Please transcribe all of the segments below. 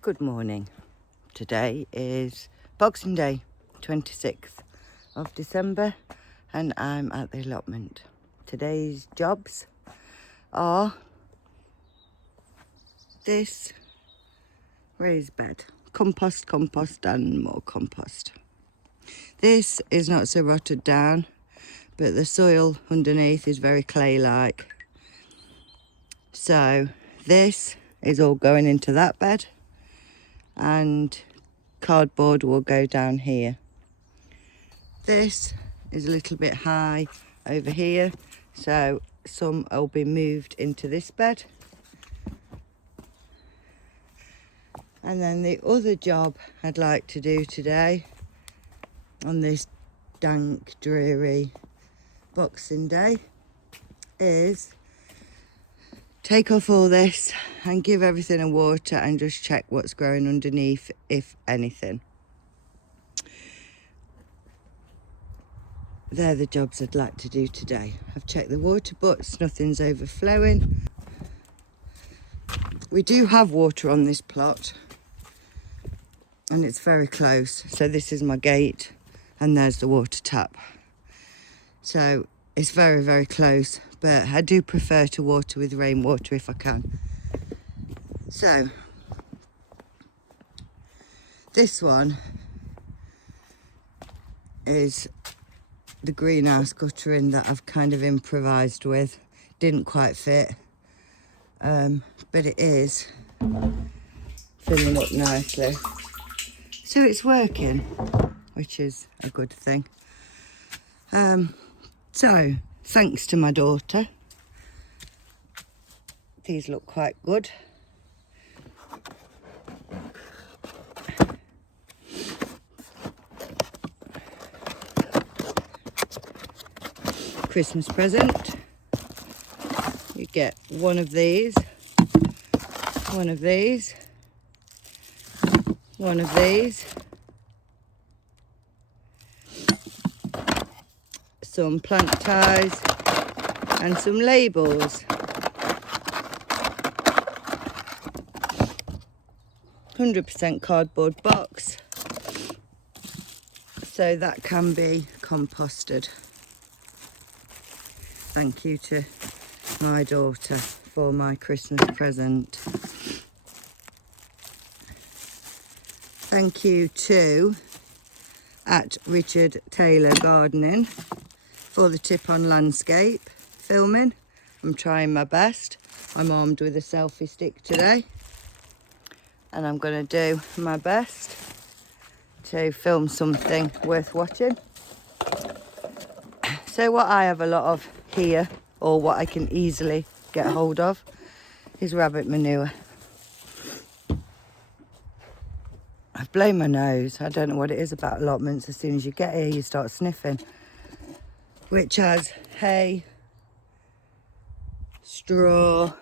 Good morning. Today is Boxing Day, 26th of December, and I'm at the allotment. Today's jobs are this raised bed, compost, and more compost. This is not so rotted down, but the soil underneath is very clay-like. So this is all going into that bed, and cardboard will go down here. This is a little bit high over here, so some will be moved into this bed. And then the other job I'd like to do today on this dank, dreary Boxing Day is take off all this and give everything a water and just check what's growing underneath, if anything. They're the jobs I'd like to do today. I've checked the water butts, nothing's overflowing. We do have water on this plot and it's very close. So this is my gate and there's the water tap. So it's very, very close, but I do prefer to water with rainwater if I can. So this one is the greenhouse guttering that I've kind of improvised with. Didn't quite fit, but it is filling up nicely. So it's working, which is a good thing. So thanks to my daughter, these look quite good. Christmas present. You get one of these, one of these, one of these, some plant ties and some labels. 100% cardboard box, so that can be composted. Thank you to my daughter for my Christmas present. Thank you to @richardtaylorgardening for the tip on landscape filming. I'm trying my best. I'm armed with a selfie stick today, and I'm going to do my best to film something worth watching. So what I have a lot of here, or what I can easily get hold of, is rabbit manure. I've blown my nose. I don't know what it is about allotments. As soon as you get here, you start sniffing. Which has hay, straw.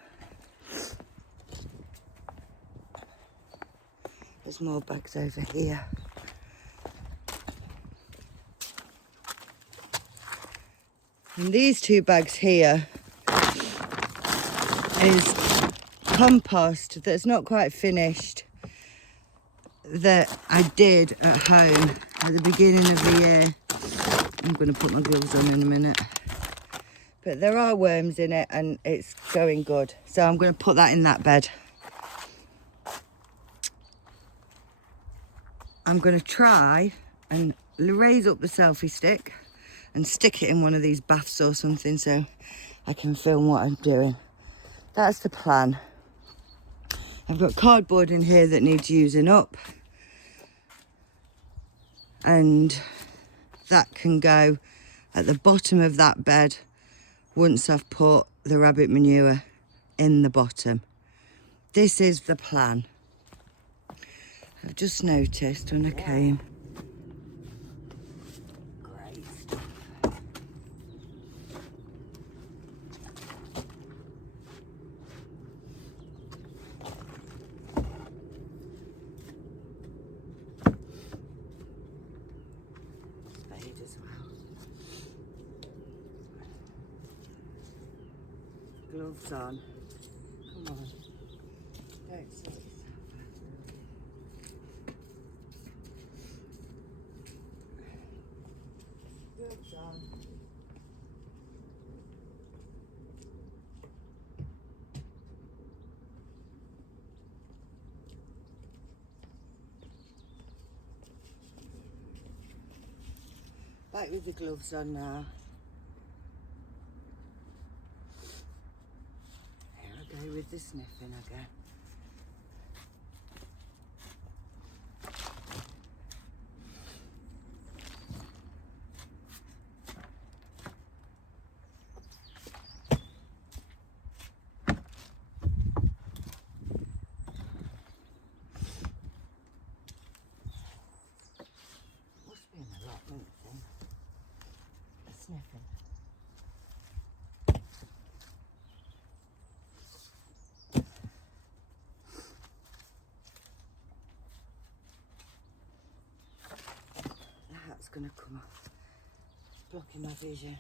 There's more bags over here. And these two bags here is compost that's not quite finished, that I did at home at the beginning of the year. I'm going to put my gloves on in a minute. But there are worms in it and it's going good. So I'm going to put that in that bed. I'm going to try and raise up the selfie stick and stick it in one of these baths or something so I can film what I'm doing. That's the plan. I've got cardboard in here that needs using up, and that can go at the bottom of that bed once I've put the rabbit manure in the bottom. This is the plan. I've just noticed when I came. Great stuff. Spade as well. Gloves on. Come on. Don't sort yourself out. Back with the gloves on now. Here I go with the sniffing again. Must be an allotment thing. Sniffing. The hat's gonna come off, blocking my vision.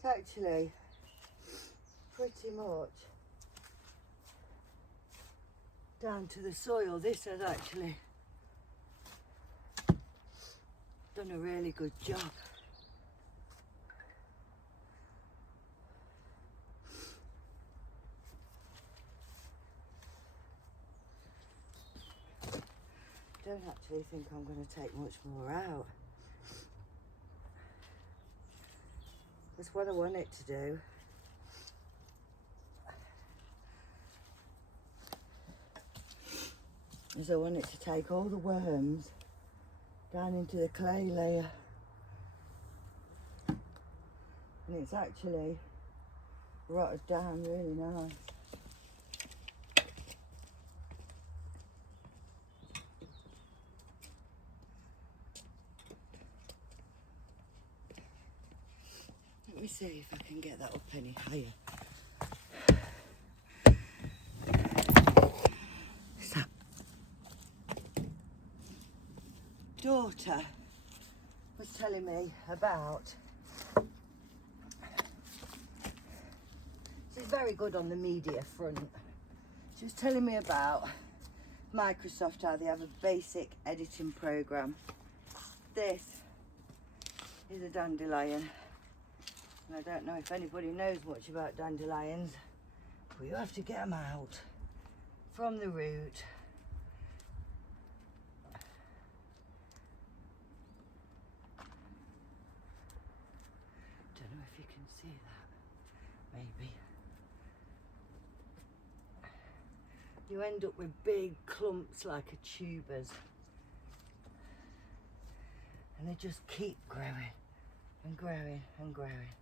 It's actually pretty much down to the soil. This has actually done a really good job. Don't actually think I'm going to take much more out. That's what I want it to do. Is I want it to take all the worms down into the clay layer. And it's actually rotted down really nice. Let me see if I can get that up any higher. So, daughter was telling me about, she's very good on the media front. She was telling me about Microsoft, how they have a basic editing program. This is a dandelion. And I don't know if anybody knows much about dandelions, but you have to get them out from the root. Don't know if you can see that, maybe. You end up with big clumps like a tubers. And they just keep growing and growing and growing.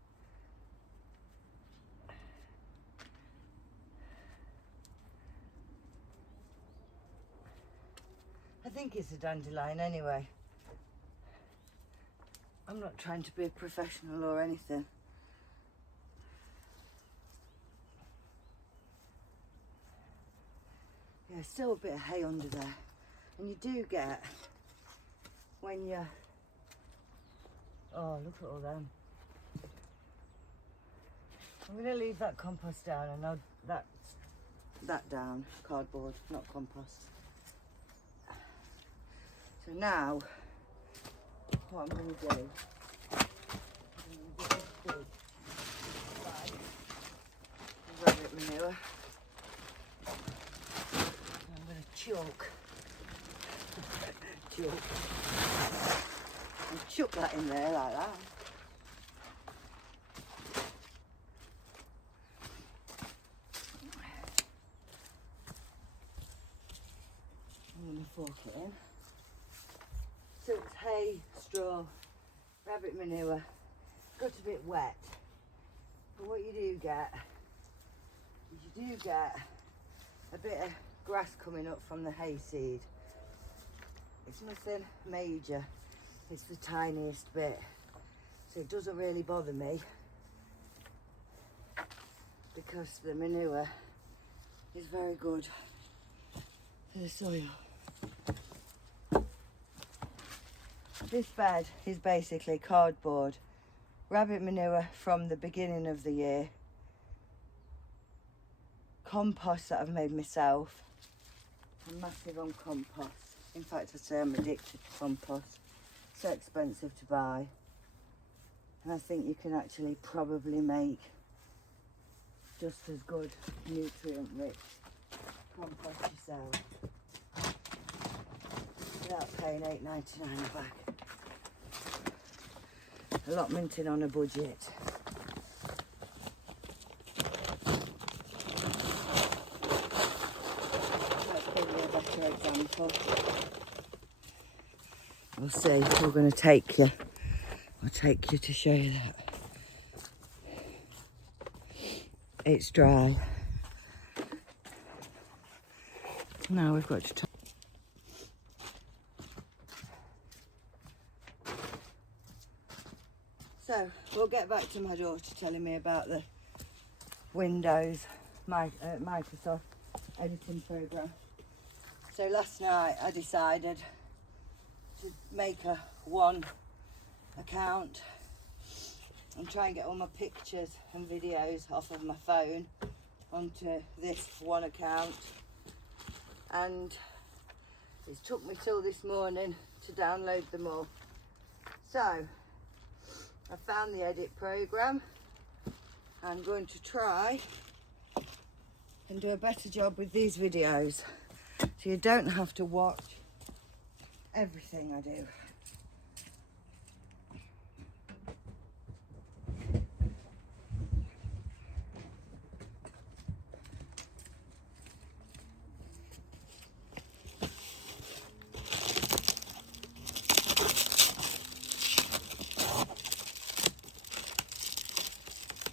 I think it's a dandelion anyway. I'm not trying to be a professional or anything. Yeah, still a bit of hay under there. And you do get, when you're, oh, look at all them. I'm going to leave that compost down, and I'll, that down, cardboard, not compost. So now, what I'm going to do, I'm going to get this big bag of rabbit manure. And I'm going to chuck and chuck that in there like that. I'm going to fork it in. So it's hay, straw, rabbit manure. Got a bit wet, but what you do get is you do get a bit of grass coming up from the hay seed. It's nothing major. It's the tiniest bit, so it doesn't really bother me because the manure is very good for the soil. This bed is basically cardboard, rabbit manure from the beginning of the year, compost that I've made myself. I'm massive on compost. In fact, I say I'm addicted to compost. So expensive to buy. And I think you can actually probably make just as good nutrient-rich compost yourself without paying $8.99 a bag. Allotmenting on a budget. That's probably a better example. We'll see. We're going to take you. I'll take you to show you that. It's dry. Now we've got to So we'll get back to my daughter telling me about the Windows Microsoft editing program. So last night I decided to make a one account and try and get all my pictures and videos off of my phone onto this one account, and it took me till this morning to download them all. So I found the edit program. I'm going to try and do a better job with these videos so you don't have to watch everything I do.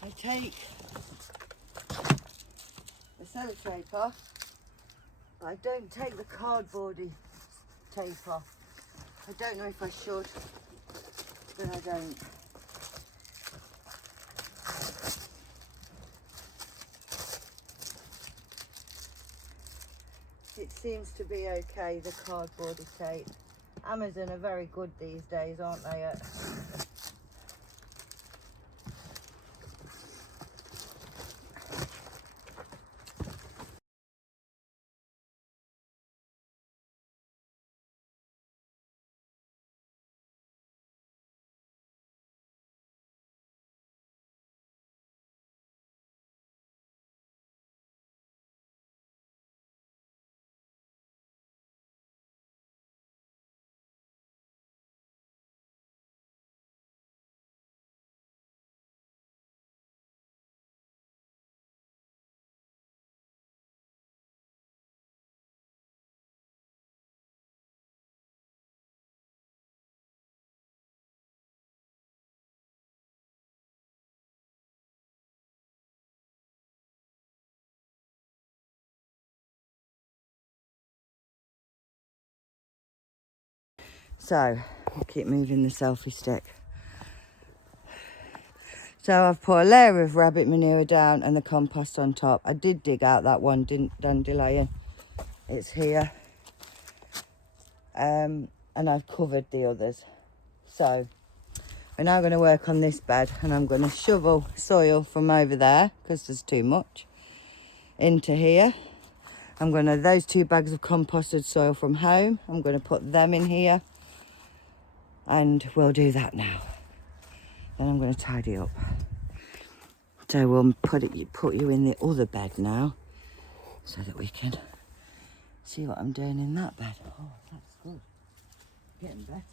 I take the sellotape off, but I don't take the cardboardy tape off. I don't know if I should, but I don't. It seems to be okay, the cardboardy tape. Amazon are very good these days, aren't they? So I'll keep moving the selfie stick. So I've put a layer of rabbit manure down and the compost on top. I did dig out that one dandelion. It's here. And I've covered the others. So we're now going to work on this bed, and I'm going to shovel soil from over there because there's too much into here. I'm going to, those 2 bags of composted soil from home, I'm going to put them in here, and we'll do that now. Then I'm going to tidy up. So we'll put you in the other bed now so that we can see what I'm doing in that bed. Oh, that's good. Getting better.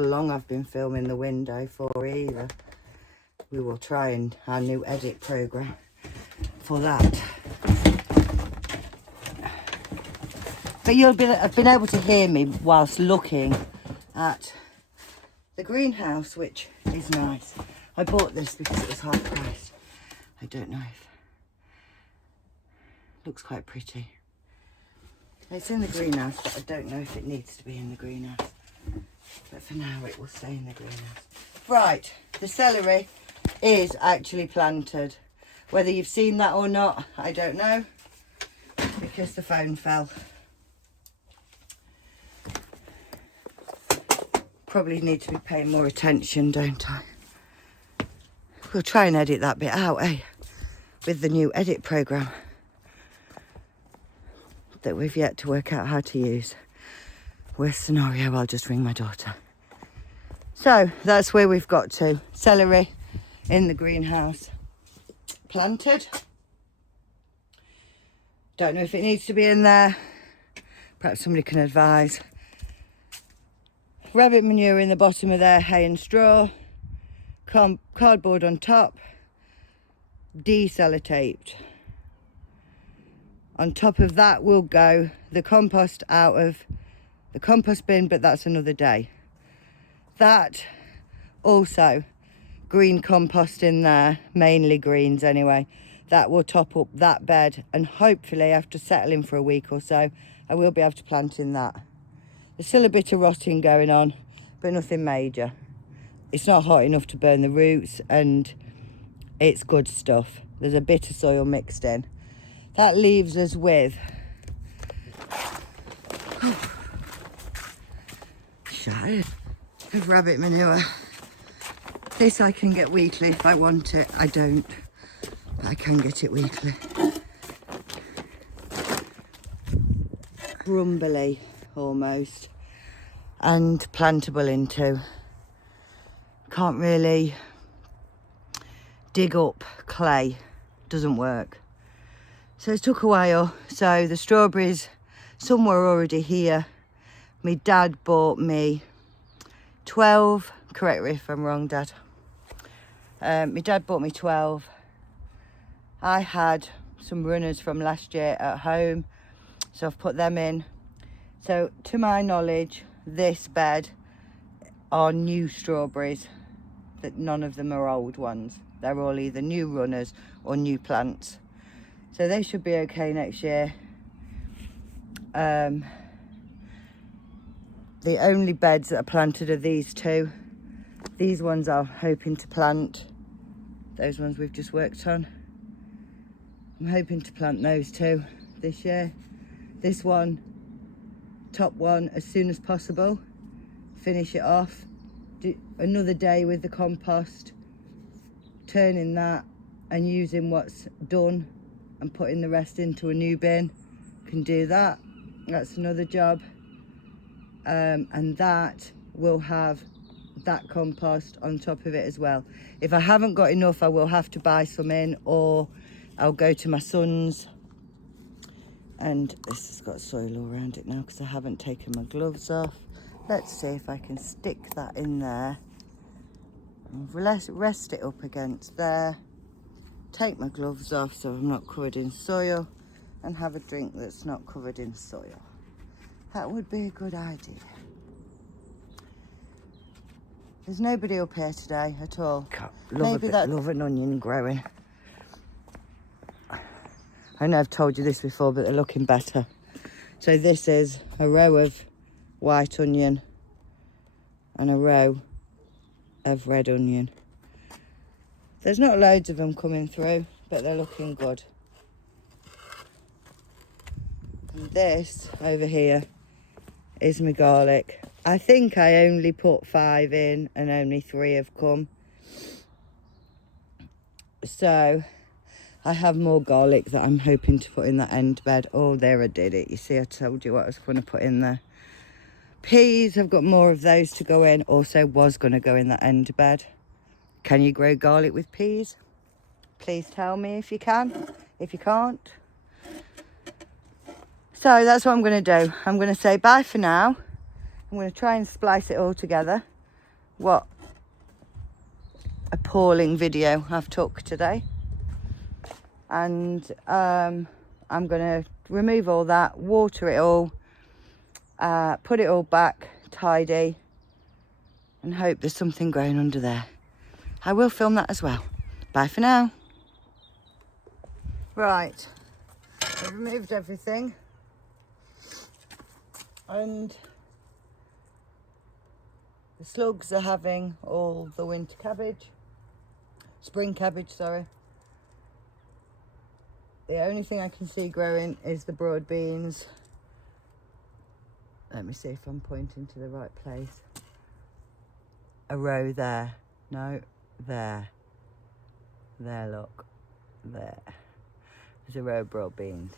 long I've been filming the window for either. We will try our new edit program for that. But you'll have been able to hear me whilst looking at the greenhouse, which is nice. I bought this because it was half price. I don't know if looks quite pretty. It's in the greenhouse, but I don't know if it needs to be in the greenhouse. But for now, it will stay in the greenhouse. Right, the celery is actually planted. Whether you've seen that or not, I don't know, because the phone fell. Probably need to be paying more attention, don't I? We'll try and edit that bit out, eh? With the new edit program that we've yet to work out how to use. Worst scenario, I'll just ring my daughter. So that's where we've got to. Celery in the greenhouse, planted. Don't know if it needs to be in there. Perhaps somebody can advise. Rabbit manure in the bottom of there, hay and straw. Cardboard on top. Deselotaped. On top of that will go the compost out of the compost bin, but that's another day. That also green compost in there, mainly greens anyway. That will top up that bed, and hopefully after settling for a week or so, I will be able to plant in that. There's still a bit of rotting going on, but nothing major. It's not hot enough to burn the roots, and it's good stuff. There's a bit of soil mixed in. That leaves us with shattered of rabbit manure. This I can get weekly if I want it. I don't, but I can get it weekly. Crumbly almost, and plantable into. Can't really dig up clay, doesn't work. So it took a while. So the strawberries, some were already here. My dad bought me 12, correct me if I'm wrong, Dad. My dad bought me 12. I had some runners from last year at home, so I've put them in. So to my knowledge, this bed are new strawberries, that none of them are old ones. They're all either new runners or new plants. So they should be okay next year. The only beds that are planted are these two. These ones are hoping to plant. Those ones we've just worked on. I'm hoping to plant those two this year. This one, top one, as soon as possible. Finish it off. Do another day with the compost. Turning that and using what's done and putting the rest into a new bin. Can do that. That's another job. And that will have that compost on top of it as well. If I haven't got enough, I will have to buy some in, or I'll go to my son's. And this has got soil all around it now because I haven't taken my gloves off. Let's see if I can stick that in there. Rest it up against there. Take my gloves off so I'm not covered in soil, and have a drink that's not covered in soil. That would be a good idea. There's nobody up here today at all. Love an onion growing. I know I've told you this before, but they're looking better. So this is a row of white onion and a row of red onion. There's not loads of them coming through, but they're looking good. And this over here is my garlic. I think I only put 5 in and only 3 have come. So I have more garlic that I'm hoping to put in that end bed. Oh, there I did it. You see, I told you what I was going to put in there. Peas, I've got more of those to go in. Also was going to go in that end bed. Can you grow garlic with peas? Please tell me if you can. If you can't. So that's what I'm going to do. I'm going to say bye for now. I'm going to try and splice it all together. what appalling video I've took today. And I'm going to remove all that, water it all, put it all back tidy, and hope there's something growing under there. I will film that as well. Bye for now. Right, I've removed everything, and the slugs are having all the winter cabbage, spring cabbage, sorry. The only thing I can see growing is the broad beans. Let me see if I'm pointing to the right place. A row there. No, there. There, look. There. There's a row of broad beans.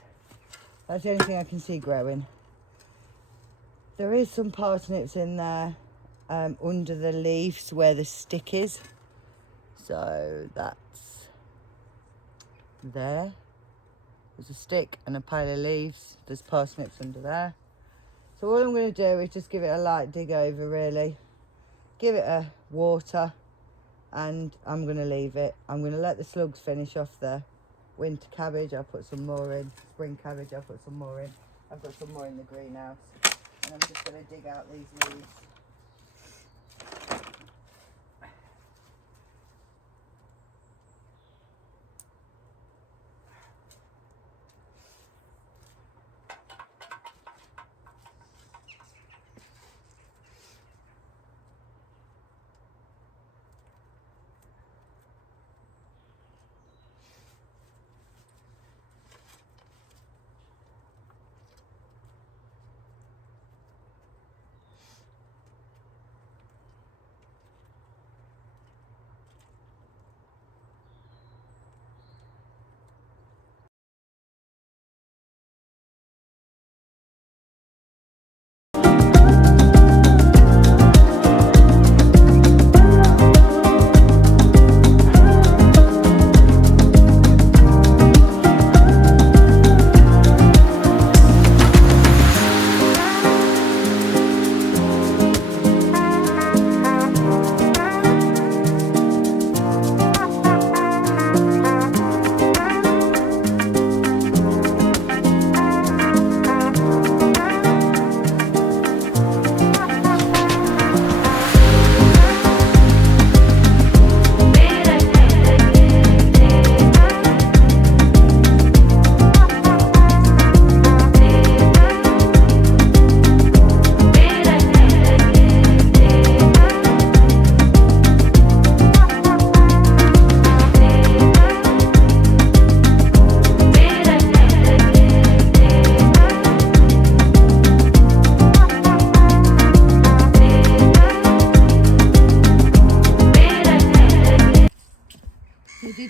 That's the only thing I can see growing. There is some parsnips in there under the leaves where the stick is. So that's there. There's a stick and a pile of leaves. There's parsnips under there. So all I'm going to do is just give it a light dig over, really. Give it a water, and I'm going to leave it. I'm going to let the slugs finish off the winter cabbage. I'll put some more in. Spring cabbage, I'll put some more in. I've got some more in the greenhouse. And I'm just going to dig out these leaves.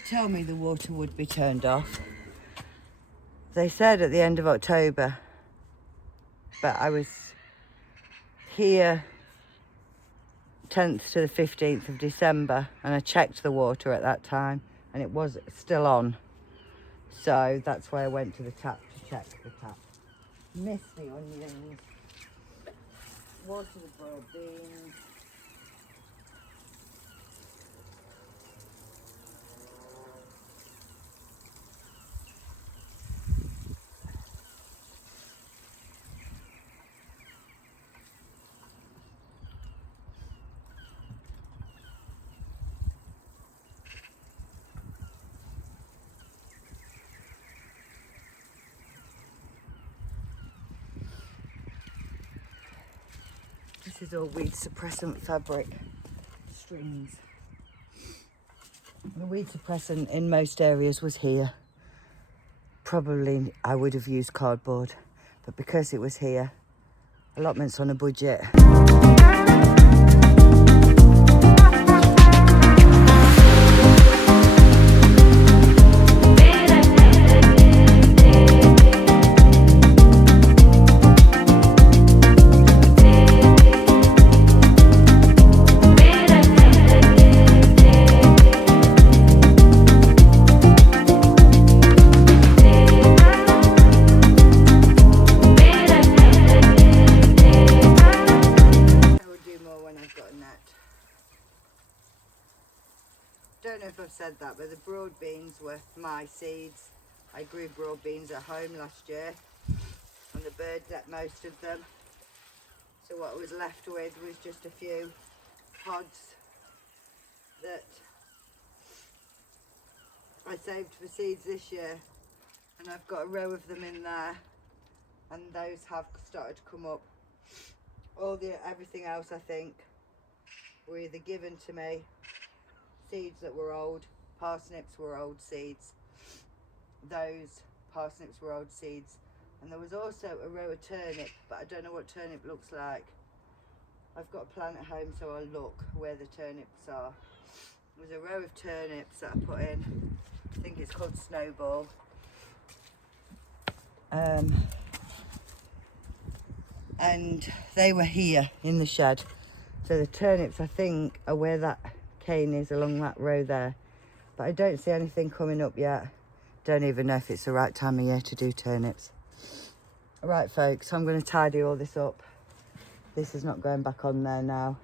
Tell me the water would be turned off. They said at the end of October, but I was here 10th to the 15th of December, and I checked the water at that time and it was still on. So that's why I went to the tap to check the tap. Missed the onions, water the broad beans. This is all weed suppressant fabric strings. The weed suppressant in most areas was here. Probably I would have used cardboard, but because it was here, allotment's on a budget. said that, but the broad beans were my seeds. I grew broad beans at home last year and the birds ate most of them. So what I was left with was just a few pods that I saved for seeds this year, and I've got a row of them in there, and those have started to come up. Everything else I think were either given to me, seeds that were old. Parsnips were old seeds. Those parsnips were old seeds. And there was also a row of turnip, but I don't know what turnip looks like. I've got a plant at home, so I'll look where the turnips are. There's a row of turnips that I put in. I think it's called Snowball. And they were here in the shed. So the turnips, I think, are where that cane is, along that row there. But I don't see anything coming up yet. Don't even know if it's the right time of year to do turnips. All right, folks, I'm going to tidy all this up. This is not going back on there now.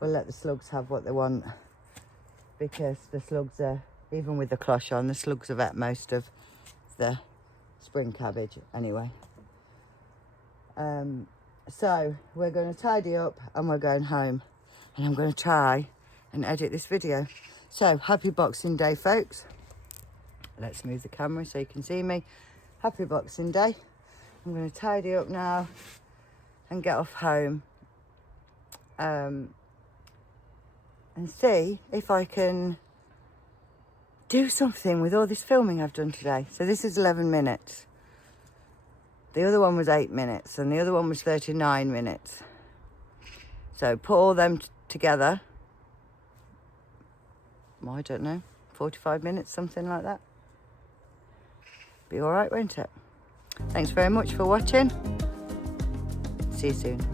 We'll let the slugs have what they want, because the slugs are, even with the cloche on, the slugs have ate most of the spring cabbage anyway. So we're going to tidy up and we're going home, and I'm going to try and edit this video. So happy Boxing Day, folks. Let's move the camera so you can see me. Happy Boxing Day. I'm going to tidy up now and get off home, and see if I can do something with all this filming I've done today. So this is 11 minutes. The other one was 8 minutes, and the other one was 39 minutes. So put all them together. Well, I don't know, 45 minutes, something like that. Be all right, won't it? Thanks very much for watching. See you soon.